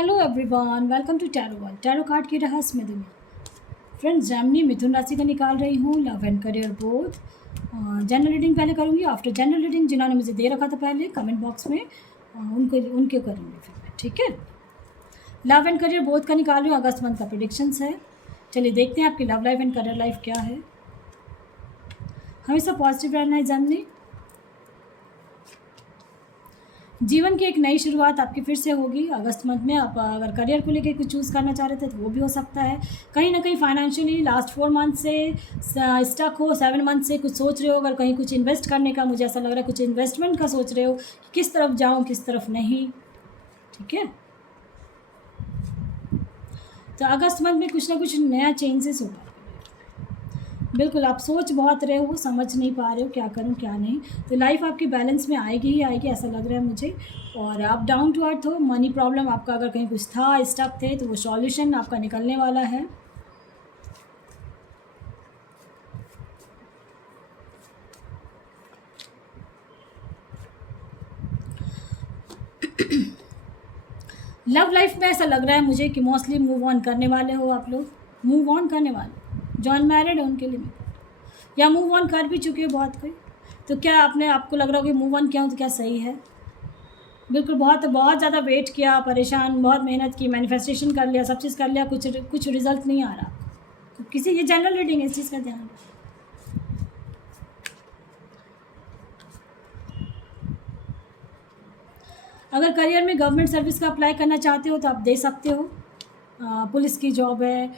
Hello everyone, welcome to tarot world. Tarot card की रहस्य में दुनिया। फ्रेंड्स, जेमिनी मिथुन राशि का निकाल रही हूँ, love and career both. General reading पहले करूँगी, आफ्टर जनरल रीडिंग जिन्होंने मुझे दे रखा था पहले कमेंट बॉक्स में उनके करूँगी फिर मैं, ठीक है। लव एंड करियर बोथ का निकाल रही हूँ, अगस्त मंथ का प्रेडिक्शंस है। चलिए देखते हैं आपकी love life and career life क्या है। हमेशा पॉजिटिव रहना है जेमिनी। जीवन की एक नई शुरुआत आपकी फिर से होगी अगस्त मंथ में। आप अगर करियर को लेकर कुछ चूज़ करना चाह रहे थे तो वो भी हो सकता है। कहीं ना कहीं फाइनेंशियली लास्ट 4 मंथ से स्टक हो, 7 मंथ से कुछ सोच रहे हो, अगर कहीं कुछ इन्वेस्ट करने का, मुझे ऐसा लग रहा है कुछ इन्वेस्टमेंट का सोच रहे हो कि किस तरफ जाऊँ किस तरफ नहीं, ठीक है। तो अगस्त मंथ में कुछ ना कुछ नया चेंजेस होगा। बिल्कुल, आप सोच बहुत रहे हो, समझ नहीं पा रहे हो क्या करूं क्या नहीं, तो लाइफ आपकी बैलेंस में आएगी ही आएगी, ऐसा लग रहा है मुझे। और आप डाउन टू अर्थ हो। मनी प्रॉब्लम आपका अगर कहीं कुछ था, स्टक थे, तो वो सॉल्यूशन आपका निकलने वाला है। लव लाइफ में ऐसा लग रहा है मुझे कि मोस्टली मूव ऑन करने वाले हो आप लोग, मूव ऑन करने वाले जो अनमैरिड है उनके लिए, या मूव ऑन कर भी चुके हो बहुत कोई। तो क्या आपको लग रहा हो कि मूव ऑन किया हूँ तो क्या सही है? बिल्कुल, बहुत बहुत ज़्यादा वेट किया, परेशान, बहुत मेहनत की, मैनिफेस्टेशन कर लिया, सब चीज़ कर लिया, कुछ रिजल्ट नहीं आ रहा। तो किसी ये जनरल रीडिंग है, इस चीज़ का ध्यान। अगर करियर में गवर्नमेंट सर्विस का अप्लाई करना चाहते हो तो आप दे सकते हो। पुलिस की जॉब है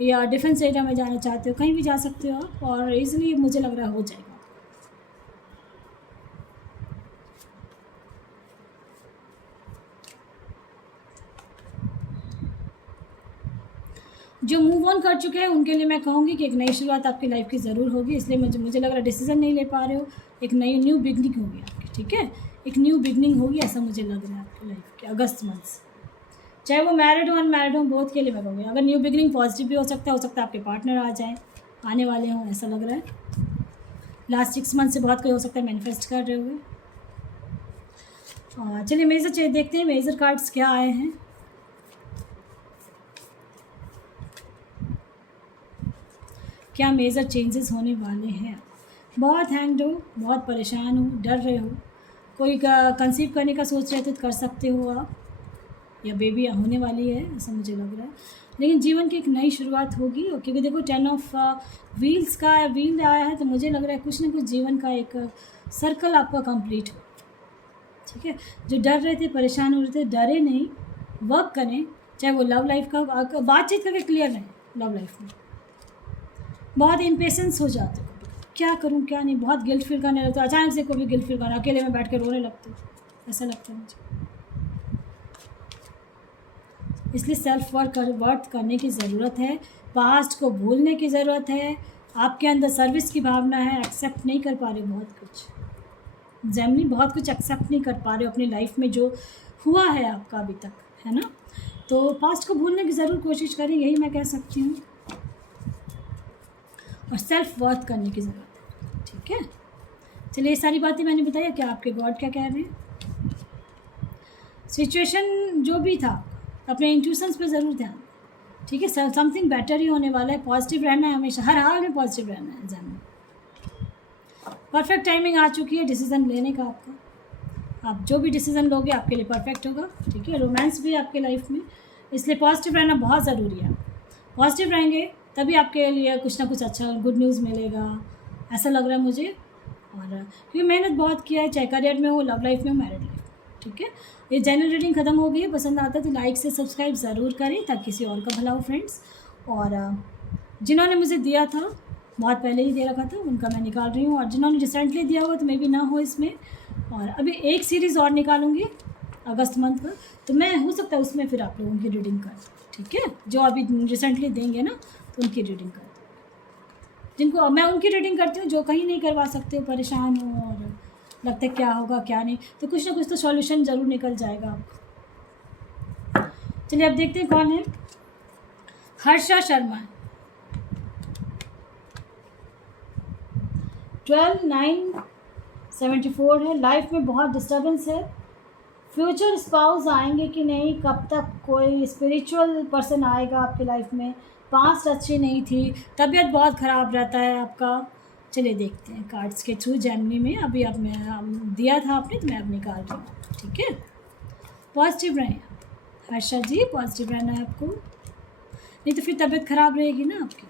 या डिफेंस एरिया में जाना चाहते हो, कहीं भी जा सकते हो आप, और ईजिली मुझे लग रहा है हो जाएगा। जो मूव ऑन कर चुके हैं उनके लिए मैं कहूँगी कि एक नई शुरुआत आपकी लाइफ की ज़रूर होगी, इसलिए मुझे लग रहा है डिसीजन नहीं ले पा रहे हो। एक नई न्यू बिगनिंग होगी आपकी, ठीक है। एक न्यू बिगनिंग होगी, ऐसा मुझे लग रहा है आपकी लाइफ के अगस्त मंथ से। चाहे वो मैरिड हो अनमैरिड हो, बोथ के लिए मैं कहूँगी। अगर न्यू बिगनिंग पॉजिटिव भी हो सकता है आपके पार्टनर आ जाए, आने वाले हों, ऐसा लग रहा है। लास्ट 6 मंथ से बहुत कोई हो सकता है मैनिफेस्ट कर रहे हुए। चलिए मेजर देखते हैं मेजर कार्ड्स क्या आए हैं। क्या मेजर चेंजेस होने वाले हैं? बहुत हैंग्ड हो, बहुत परेशान हो, डर रहे हो, कोई कंसीव करने का सोच रहे थे तो कर सकते हो आप, या बेबी होने वाली है ऐसा मुझे लग रहा है। लेकिन जीवन की एक नई शुरुआत होगी, और क्योंकि देखो 10 ऑफ व्हील्स का व्हील आया है, तो मुझे लग रहा है कुछ ना कुछ जीवन का एक सर्कल आपका कंप्लीट हो, ठीक है। जो डर रहे थे, परेशान हो रहे थे, डरे नहीं, वर्क करें। चाहे वो लव लाइफ का, बातचीत करके क्लियर रहें। लव लाइफ में बहुत इम्पेशेंस हो जाते हो, क्या करूं क्या नहीं, बहुत गिल्ट फील करने लगते हो, अचानक से कोई भी गिल्ट फील करना, अकेले में बैठ के रोने लगते हो, ऐसा लगता है मुझे। इसलिए सेल्फ वर्थ करने की ज़रूरत है, पास्ट को भूलने की ज़रूरत है। आपके अंदर सर्विस की भावना है, एक्सेप्ट नहीं कर पा रहे बहुत कुछ जेमिनी, बहुत कुछ एक्सेप्ट नहीं कर पा रहे हो अपनी लाइफ में जो हुआ है आपका अभी तक, है ना। तो पास्ट को भूलने की ज़रूर कोशिश करें, यही मैं कह सकती हूँ। और सेल्फ वर्थ करने की ज़रूरत है, ठीक है। चलिए ये सारी बातें मैंने बताया, क्या आपके गॉड क्या कह रहे हैं? सिचुएशन जो भी था, अपने इंट्यूशंस पे ज़रूर ध्यान, ठीक है। समथिंग बेटर ही होने वाला है, पॉजिटिव रहना है, हमेशा हर हाल में पॉजिटिव रहना है जानना। परफेक्ट टाइमिंग आ चुकी है डिसीज़न लेने का आपका, आप जो भी डिसीज़न लोगे आपके लिए परफेक्ट होगा, ठीक है। रोमांस भी है आपके लाइफ में, इसलिए पॉजिटिव रहना बहुत ज़रूरी है। पॉजिटिव रहेंगे तभी आपके लिए कुछ ना कुछ अच्छा गुड न्यूज़ मिलेगा, ऐसा लग रहा है मुझे। और क्योंकि मेहनत बहुत किया है, चाहे करियर में हो, लव लाइफ में हो, मैरिड लाइफ, ठीक है। ये जनरल रीडिंग ख़त्म हो गई है। पसंद आता है तो लाइक से सब्सक्राइब ज़रूर करें ताकि किसी और का भला हो फ्रेंड्स। और जिन्होंने मुझे दिया था, बहुत पहले ही दे रखा था, उनका मैं निकाल रही हूँ, और जिन्होंने रिसेंटली दिया हुआ तो मे भी ना हो इसमें। और अभी एक सीरीज़ और निकालूंगी अगस्त मंथ का, तो मैं हो सकता है उसमें फिर आप लोगों की रीडिंग कर, ठीक है। जो अभी रिसेंटली देंगे ना तो उनकी रीडिंग कर, जिनको मैं उनकी रीडिंग करती हूँ, जो कहीं नहीं करवा सकते हो, परेशान हो और लगता है क्या होगा क्या नहीं, तो कुछ ना कुछ तो सॉल्यूशन ज़रूर निकल जाएगा आपको। चलिए अब देखते हैं कौन है। हर्षा शर्मा, 12/9/74 है। लाइफ में बहुत डिस्टर्बेंस है, फ्यूचर स्पाउस आएंगे कि नहीं, कब तक कोई स्पिरिचुअल पर्सन आएगा आपकी लाइफ में, पास्ट अच्छी नहीं थी, तबीयत बहुत ख़राब रहता है आपका। चलिए देखते हैं कार्ड्स के थ्रू जेमिनी में। अभी अब मैं दिया था आपने तो मैं अब निकाल रही हूँ, ठीक है। पॉजिटिव रहें हर्षा जी, पॉजिटिव रहना है आपको, नहीं तो फिर तबीयत ख़राब रहेगी ना आपकी।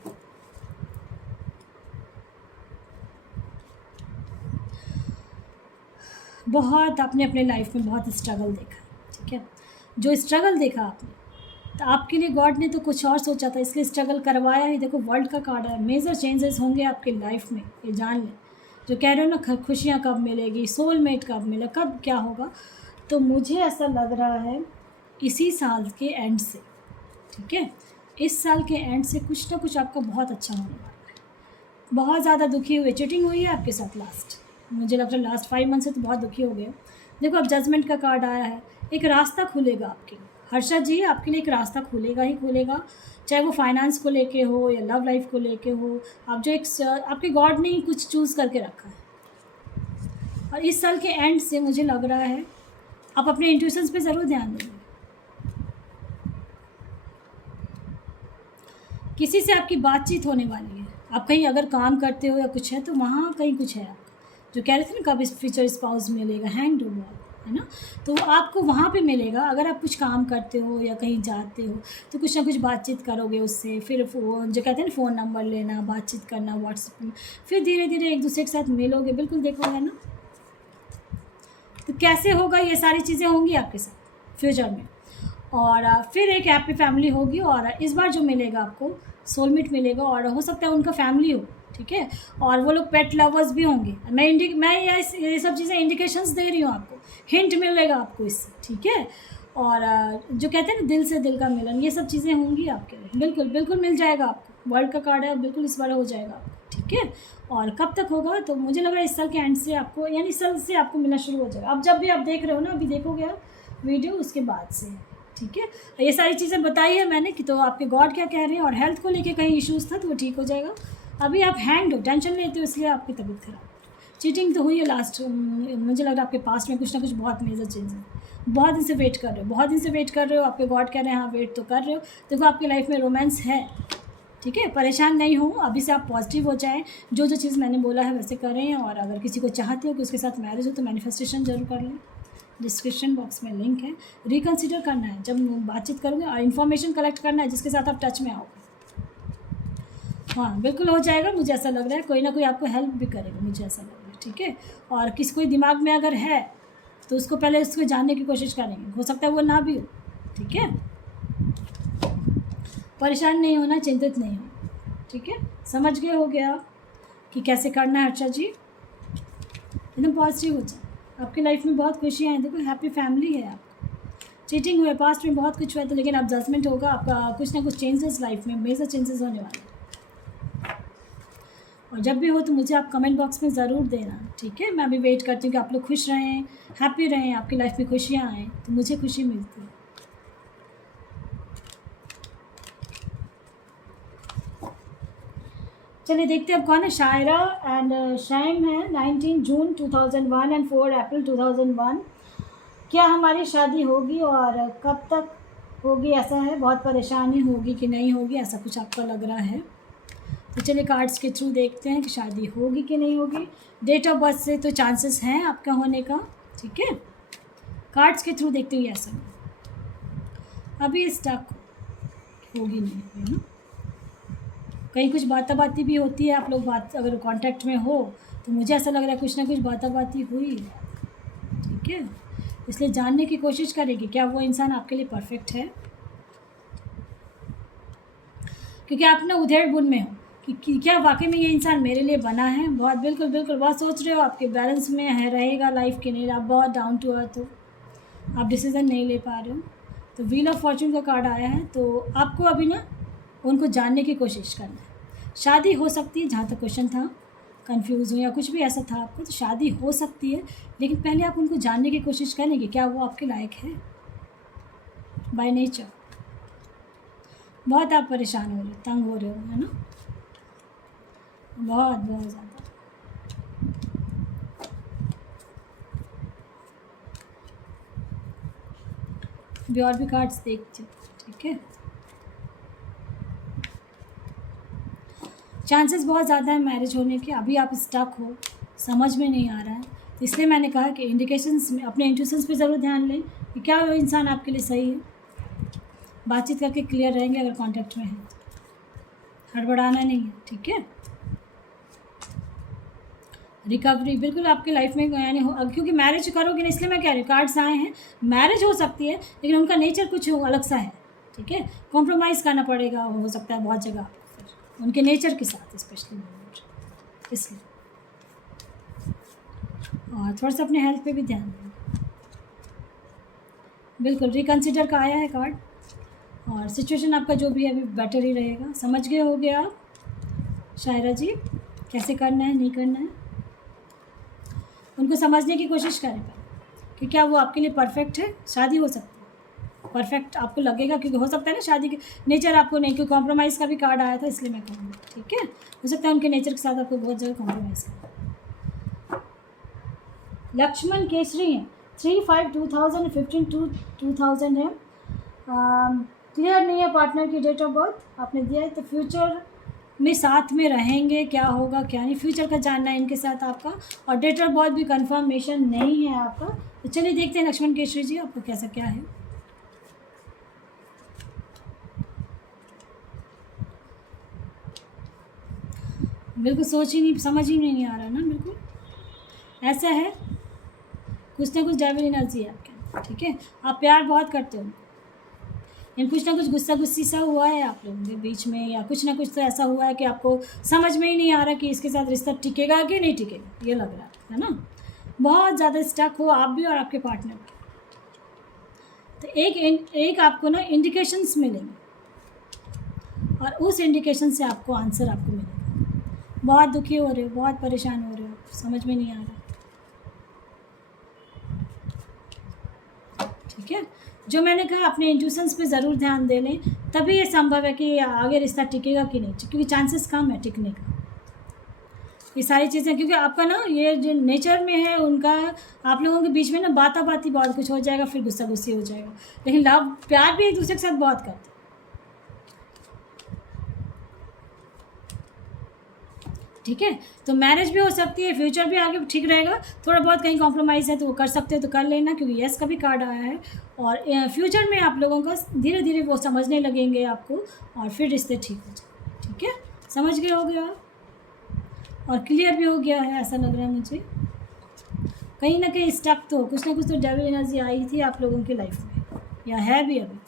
बहुत आपने अपने लाइफ में बहुत स्ट्रगल देखा, ठीक है। जो स्ट्रगल देखा आपने, तो आपके लिए गॉड ने तो कुछ और सोचा था, इसलिए स्ट्रगल करवाया ही। देखो वर्ल्ड का कार्ड है, मेजर चेंजेस होंगे आपकी लाइफ में, ये जान लें। जो कह रहे हो ना खुशियाँ कब मिलेगी, सोलमेट कब मिले, कब क्या होगा, तो मुझे ऐसा लग रहा है इसी साल के एंड से, ठीक है। इस साल के एंड से कुछ ना कुछ आपका बहुत अच्छा होने वाला है। बहुत ज़्यादा दुखी हुए, चीटिंग हुई है आपके साथ लास्ट, मुझे लग रहा है लास्ट 5 मंथ से तो बहुत दुखी हो गए। देखो अब जजमेंट का कार्ड आया है, एक रास्ता खुलेगा आपके लिए हर्षा जी, आपके लिए एक रास्ता खुलेगा ही खुलेगा, चाहे वो फाइनेंस को लेके हो या लव लाइफ को लेके हो। आप जो एक आपके गॉड ने ही कुछ चूज़ करके रखा है, और इस साल के एंड से मुझे लग रहा है आप अपने इंट्यूशंस पे ज़रूर ध्यान देंगे। किसी से आपकी बातचीत होने वाली है, आप कहीं अगर काम करते हो या कुछ है तो वहाँ कहीं कुछ है आपका। जो कह रहे थे ना कब इस फ्यूचर स्पाउस मिलेगा, हैंग्ड है ना, तो आपको वहाँ पे मिलेगा। अगर आप कुछ काम करते हो या कहीं जाते हो तो कुछ ना कुछ बातचीत करोगे उससे, फिर फ़ोन जो कहते हैं ना फ़ोन नंबर लेना, बातचीत करना व्हाट्सएप में, फिर धीरे धीरे एक दूसरे के साथ मिलोगे, बिल्कुल देखो है ना। तो कैसे होगा, ये सारी चीज़ें होंगी आपके साथ फ्यूचर में, और फिर एक हैप्पी फैमिली होगी। और इस बार जो मिलेगा आपको सोलमेट मिलेगा, और हो सकता है उनका फैमिली हो, ठीक है। और वो लोग पेट लवर्स भी होंगे। मैं ये सब चीज़ें इंडिकेशंस दे रही हूँ आपको, हिंट मिलेगा आपको इससे, ठीक है। और जो कहते हैं ना दिल से दिल का मिलन, ये सब चीज़ें होंगी आपके लिए, बिल्कुल बिल्कुल मिल जाएगा आपको। वर्ल्ड का कार्ड है, बिल्कुल इस बार हो जाएगा आपको, ठीक है। और कब तक होगा, तो मुझे लग रहा है इस साल के एंड से आपको, यानी इस साल से आपको मिलना शुरू हो जाएगा। अब जब भी आप देख रहे हो ना, अभी देखोगे आप वीडियो उसके बाद से, ठीक है। ये सारी चीज़ें बताई है मैंने कि तो आपके गॉड क्या कह रहे हैं, और हेल्थ को लेके कहीं इश्यूज़ था तो वो ठीक हो जाएगा। अभी आप हैंग्ड हो, टेंशन लेते हो, इसलिए आपकी तबीयत खराब। चीटिंग तो हुई है लास्ट, मुझे लग रहा है आपके पास में कुछ ना कुछ बहुत मेजर चेंज है। बहुत दिन से वेट कर रहे हो, बहुत दिन से वेट कर रहे हो, आपके गॉड कह रहे हैं हाँ वेट तो कर रहे हो। देखो आपकी लाइफ में रोमांस है, ठीक है। परेशान नहीं हो, अभी से आप पॉजिटिव हो जाएं, जो जो चीज़ मैंने बोला है वैसे करें। और अगर किसी को चाहते हो कि उसके साथ मैरिज हो तो मैनिफेस्टेशन जरूर कर लें, डिस्क्रिप्शन बॉक्स में लिंक है। रिकन्सिडर करना है जब बातचीत करोगे, और इन्फॉर्मेशन कलेक्ट करना है जिसके साथ आप टच में आओगे। हाँ बिल्कुल हो जाएगा, मुझे ऐसा लग रहा है कोई ना कोई आपको हेल्प भी करेगा, मुझे ऐसा लग रहा है, ठीक है। और किसी कोई दिमाग में अगर है तो उसको पहले उसको जानने की कोशिश करेंगे, हो सकता है वो ना भी हो, ठीक है। परेशान नहीं होना, चिंतित नहीं होना, ठीक है। समझ गए हो गया आप कि कैसे करना है हर्षा जी, एकदम पॉजिटिव हो जाए। आपकी लाइफ में बहुत खुशियाँ हैं, देखो हैप्पी फैमिली है आपको। चीटिंग हुए पास्ट में, बहुत कुछ हुआ था, लेकिन अब जजमेंट होगा आपका, कुछ ना कुछ चेंजेस लाइफ में, मेजर चेंजेस होने वाले हैं। और जब भी हो तो मुझे आप कमेंट बॉक्स में ज़रूर देना, ठीक है। मैं भी वेट करती हूँ कि आप लोग खुश रहें, हैप्पी रहें, आपकी लाइफ में खुशियाँ आएँ, तो मुझे खुशी मिलती है। चलिए देखते हैं अब कौन है। शायरा एंड शैम है, 19 जून 2001 एंड 4 अप्रैल 2001। क्या हमारी शादी होगी और कब तक होगी, ऐसा है। बहुत परेशानी होगी कि नहीं होगी, ऐसा कुछ आपको लग रहा है। तो चलिए कार्ड्स के थ्रू देखते हैं कि शादी होगी कि नहीं होगी। डेट ऑफ बर्थ से तो चांसेस हैं आपका होने का, ठीक है। कार्ड्स के थ्रू देखते हुए ऐसा अभी स्टक होगी नहीं, है ना। कहीं कुछ बातें भी होती है, आप लोग बात अगर कांटेक्ट में हो तो मुझे ऐसा लग रहा है कुछ ना कुछ बातें हुई है, ठीक है। इसलिए जानने की कोशिश करेगी क्या वो इंसान आपके लिए परफेक्ट है, क्योंकि आप ना उधेड़ बुन में हो कि क्या वाकई में ये इंसान मेरे लिए बना है। बहुत बिल्कुल बिल्कुल बहुत सोच रहे हो, आपके बैलेंस में है रहेगा लाइफ के नहीं, आप बहुत डाउन टू अर्थ हो, आप डिसीज़न नहीं ले पा रहे हो। तो व्हील ऑफ फॉर्चून का कार्ड आया है, तो आपको अभी ना उनको जानने की कोशिश करना है। शादी हो सकती है, जहाँ तक क्वेश्चन था, कंफ्यूज हो या कुछ भी ऐसा था आपको, तो शादी हो सकती है, लेकिन पहले आप उनको जानने की कोशिश करेंगे क्या वो आपके लायक है बाय नेचर। बहुत आप परेशान हो रहे हो, तंग हो रहे हो, है ना, बहुत बहुत ज़्यादा। अभी और भी कार्ड्स देखते हैं, ठीक है। चांसेस बहुत ज़्यादा है मैरिज होने के, अभी आप स्टक हो, समझ में नहीं आ रहा है, तो इसलिए मैंने कहा कि इंडिकेशंस में अपने इंट्यूशंस पे ज़रूर ध्यान लें कि क्या वो इंसान आपके लिए सही है। बातचीत करके क्लियर रहेंगे अगर कांटेक्ट में है, हड़बड़ाना नहीं है, ठीक है। रिकवरी बिल्कुल आपकी लाइफ में यानी हो, क्योंकि मैरिज करोगे ना, इसलिए मैं कह रही हूँ कार्ड्स आए हैं, मैरिज हो सकती है लेकिन उनका नेचर कुछ अलग सा है, ठीक है। कॉम्प्रोमाइज़ करना पड़ेगा, हो सकता है बहुत जगह फिर उनके नेचर के साथ स्पेशली, इसलिए और थोड़ा सा अपने हेल्थ पे भी ध्यान दें। बिल्कुल रिकन्सिडर का आया है कार्ड, और सिचुएशन आपका जो भी है अभी बेटर ही रहेगा। समझ गए होगे आप शायरा जी कैसे करना है नहीं करना है, उनको समझने की कोशिश करें कि क्या वो आपके लिए परफेक्ट है। शादी हो सकती है परफेक्ट आपको लगेगा, क्योंकि हो सकता है ना शादी के नेचर आपको नहीं, क्योंकि कॉम्प्रोमाइज़ का भी कार्ड आया था, इसलिए मैं कहूँगी, ठीक है। हो सकता है उनके नेचर के साथ आपको बहुत जगह कॉम्प्रोमाइज़ करना। लक्ष्मण केसरी हैं, 3/5/2015 to 2000 है। क्लियर नहीं है पार्टनर की डेट ऑफ बर्थ आपने दिया है, तो फ्यूचर में साथ में रहेंगे, क्या होगा क्या नहीं, फ्यूचर का जानना है इनके साथ आपका, और डेट ऑफ बर्थ भी कंफर्मेशन नहीं है आपका। तो चलिए देखते हैं लक्ष्मण केसरी जी आपको कैसा क्या है। बिल्कुल सोच ही नहीं, समझ ही नहीं आ रहा ना, बिल्कुल ऐसा है, कुछ ना कुछ डेविल एनर्जी है आपके, ठीक है। आप प्यार बहुत करते हो, लेकिन कुछ ना कुछ गुस्सा गुस्सी सा हुआ है आप लोगों के बीच में, या कुछ ना कुछ तो ऐसा हुआ है कि आपको समझ में ही नहीं आ रहा कि इसके साथ रिश्ता टिकेगा कि नहीं टिकेगा, ये लग रहा है ना। बहुत ज़्यादा स्टक हो आप भी और आपके पार्टनर भी। तो एक आपको ना इंडिकेशंस मिलेंगे, और उस इंडिकेशन से आपको आंसर आपको मिलेगा। बहुत दुखी हो रहे हो, बहुत परेशान हो रहे हो, समझ में नहीं आ रहा, ठीक है। जो मैंने कहा अपने इंट्यूशंस पे ज़रूर ध्यान दे लें, तभी ये संभव है कि आगे रिश्ता टिकेगा कि नहीं, क्योंकि चांसेस कम है टिकने का। ये सारी चीज़ें क्योंकि आपका ना ये जो नेचर में है उनका, आप लोगों के बीच में ना बाता बाती बहुत कुछ हो जाएगा, फिर गुस्सा गुस्सी हो जाएगा, लेकिन लव प्यार भी एक दूसरे के साथ बहुत करते हैं, ठीक है। तो मैरिज भी हो सकती है, फ्यूचर भी आगे ठीक रहेगा, थोड़ा बहुत कहीं कॉम्प्रोमाइज़ है तो वो कर सकते हो तो कर लेना, क्योंकि यस का भी कार्ड आया है, और फ्यूचर में आप लोगों का धीरे धीरे वो समझने लगेंगे आपको, और फिर रिश्ते ठीक हो जाए, ठीक है। समझ गए हो गया और क्लियर भी हो गया है, ऐसा लग रहा है मुझे। कहीं ना कहीं स्टक तो कुछ ना कुछ तो डेविल एनर्जी आई थी आप लोगों की लाइफ में, या है भी अभी।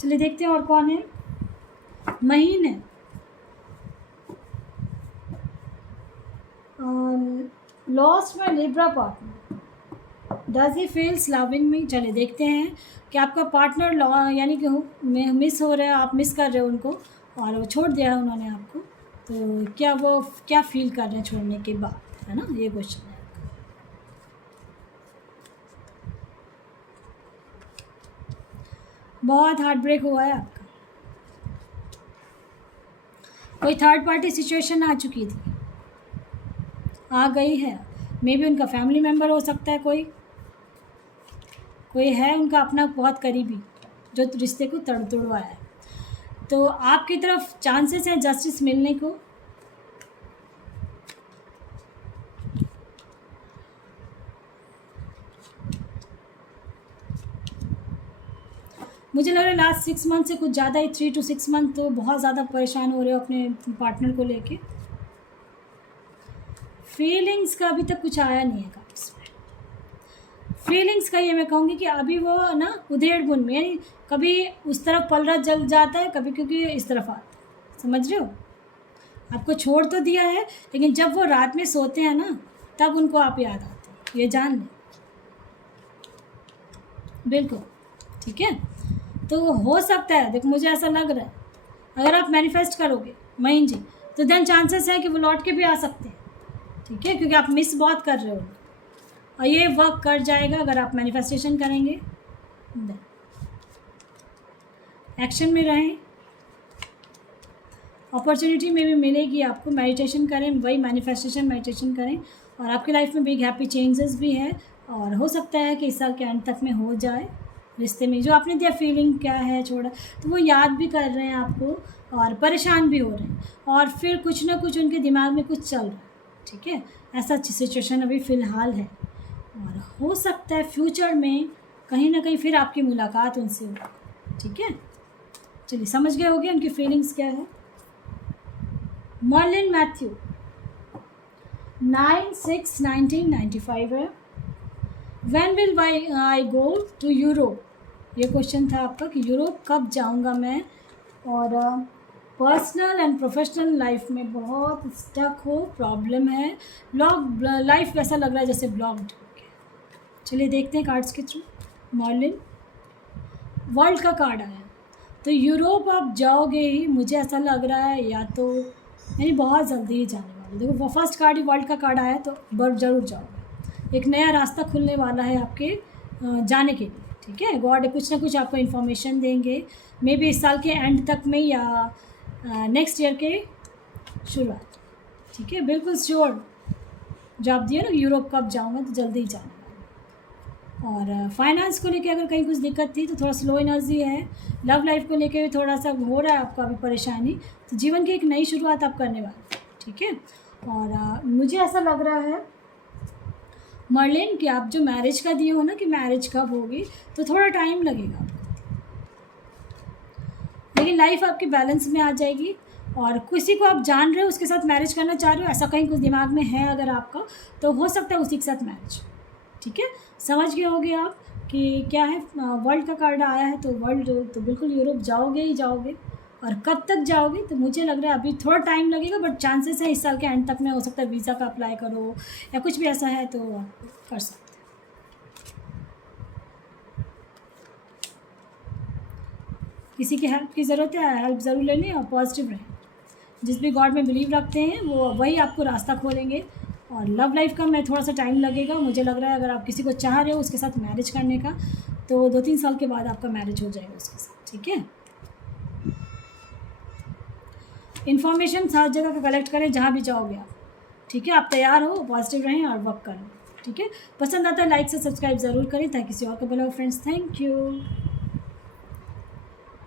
चलिए देखते हैं और कौन है। महीन है, lost my Libra partner, does he feels loving me. चलिए देखते हैं कि आपका पार्टनर यानी कि मिस हो रहा है, आप मिस कर रहे हो उनको, और वो छोड़ दिया है उन्होंने आपको, तो क्या वो क्या फील कर रहे हैं छोड़ने के बाद, है ना, ये क्वेश्चन है। बहुत हार्ट ब्रेक हुआ है आपका, कोई थर्ड पार्टी सिचुएशन आ चुकी थी, आ गई है, मे बी उनका फैमिली मेम्बर हो सकता है, कोई है उनका अपना बहुत करीबी जो रिश्ते को तोड़वाया है, तो आपकी तरफ चांसेस है जस्टिस मिलने को। मुझे लग रहा है लास्ट 6 मंथ से कुछ ज़्यादा ही, 3 to 6 मंथ तो बहुत ज़्यादा परेशान हो रहे हो अपने पार्टनर को लेके। फीलिंग्स का अभी तक कुछ आया नहीं है कार्ड्स में। फीलिंग्स का ये मैं कहूँगी कि अभी वो ना उधेड़ बुन में, यानी कभी उस तरफ पलड़ा जल जाता है, कभी क्योंकि इस तरफ आता है, समझ रहे हो। आपको छोड़ तो दिया है, लेकिन जब वो रात में सोते हैं ना तब उनको आप याद आते हैं, ये जान लें, बिल्कुल, ठीक है। तो हो सकता है, देखो मुझे ऐसा लग रहा है, अगर आप मैनिफेस्ट करोगे महीन जी, तो देन चांसेस है कि वो लौट के भी आ सकते हैं, ठीक है, क्योंकि आप मिस बहुत कर रहे हो, और ये वर्क कर जाएगा अगर आप मैनिफेस्टेशन करेंगे, देन एक्शन में रहें, अपॉर्चुनिटी में भी मिलेगी आपको। मेडिटेशन करें, वही मैनिफेस्टेशन मेडिटेशन करें, और आपकी लाइफ में बिग हैप्पी चेंजेस भी है, और हो सकता है कि इस साल के एंड तक में हो जाए। रिश्ते में जो आपने दिया फीलिंग क्या है छोड़ा, तो वो याद भी कर रहे हैं आपको और परेशान भी हो रहे हैं, और फिर कुछ ना कुछ उनके दिमाग में कुछ चल रहा है, ठीक है। ऐसा सिचुएशन अभी फ़िलहाल है, और हो सकता है फ्यूचर में कहीं ना कहीं फिर आपकी मुलाकात उनसे हो, ठीक है। चलिए समझ गए होंगे उनकी फीलिंग्स क्या है। मर्लिन मैथ्यू 9/6/1995 है। When will I go to Europe, ये क्वेश्चन था आपका कि यूरोप कब जाऊंगा मैं, और पर्सनल एंड प्रोफेशनल लाइफ में बहुत स्टक हो, प्रॉब्लम है, ब्लॉक लाइफ वैसा लग रहा है जैसे ब्लॉक्ड। चलिए देखते हैं कार्ड्स के थ्रू। मर्लिन वर्ल्ड का कार्ड आया, तो यूरोप आप जाओगे ही, मुझे ऐसा लग रहा है, या तो यानी बहुत जल्दी ही जाने वाले। देखो फर्स्ट कार्ड ही वर्ल्ड का कार्ड आया, तो ज़रूर जाओगे, एक नया रास्ता खुलने वाला है आपके जाने के लिए, ठीक है। गॉड कुछ ना कुछ आपको इन्फॉर्मेशन देंगे, मे बी इस साल के एंड तक में या नेक्स्ट ईयर के शुरुआत, ठीक है। बिल्कुल श्योर जो आप दिए ना, यूरोप कब जाऊँगा, तो जल्दी ही जाने वाला। और फाइनेंस को लेके अगर कहीं कुछ दिक्कत थी तो थोड़ा स्लो एनर्जी है। लव लाइफ को लेके भी थोड़ा सा हो रहा है आपका अभी परेशानी, तो जीवन की एक नई शुरुआत आप करने वाले, ठीक है। और मुझे ऐसा लग रहा है मर्लिन कि आप जो मैरिज का दिए हो ना कि मैरिज कब होगी, तो थोड़ा टाइम लगेगा आपको, लेकिन लाइफ आपकी बैलेंस में आ जाएगी। और किसी को आप जान रहे हो, उसके साथ मैरिज करना चाह रहे हो, ऐसा कहीं कुछ दिमाग में है अगर आपका, तो हो सकता है उसी के साथ मैरिज, ठीक है। समझ गए होंगे आप कि क्या है। वर्ल्ड का कार्ड आया है, तो वर्ल्ड तो बिल्कुल यूरोप जाओगे ही जाओगे। और कब तक जाओगे, तो मुझे लग रहा है अभी थोड़ा टाइम लगेगा, बट चांसेस है इस साल के एंड तक में, हो सकता है वीज़ा का अप्लाई करो या कुछ भी ऐसा है तो आप कर सकते हैं। किसी की हेल्प की ज़रूरत है, हेल्प ज़रूर लेनी, और पॉजिटिव रहें। जिस भी गॉड में बिलीव रखते हैं वो वही आपको रास्ता खोलेंगे। और लव लाइफ का मैं थोड़ा सा टाइम लगेगा, मुझे लग रहा है अगर आप किसी को चाह रहे हो उसके साथ मैरिज करने का, तो 2-3 साल के बाद आपका मैरिज हो जाएगा उसके साथ, ठीक है। इन्फॉर्मेशन हर जगह का कलेक्ट करें जहाँ भी जाओगे आप, ठीक है। आप तैयार हो, पॉजिटिव रहें और वर्क करें, ठीक है। पसंद आता है लाइक से सब्सक्राइब ज़रूर करें ताकि किसी और को बोला हो। Friends, thank you.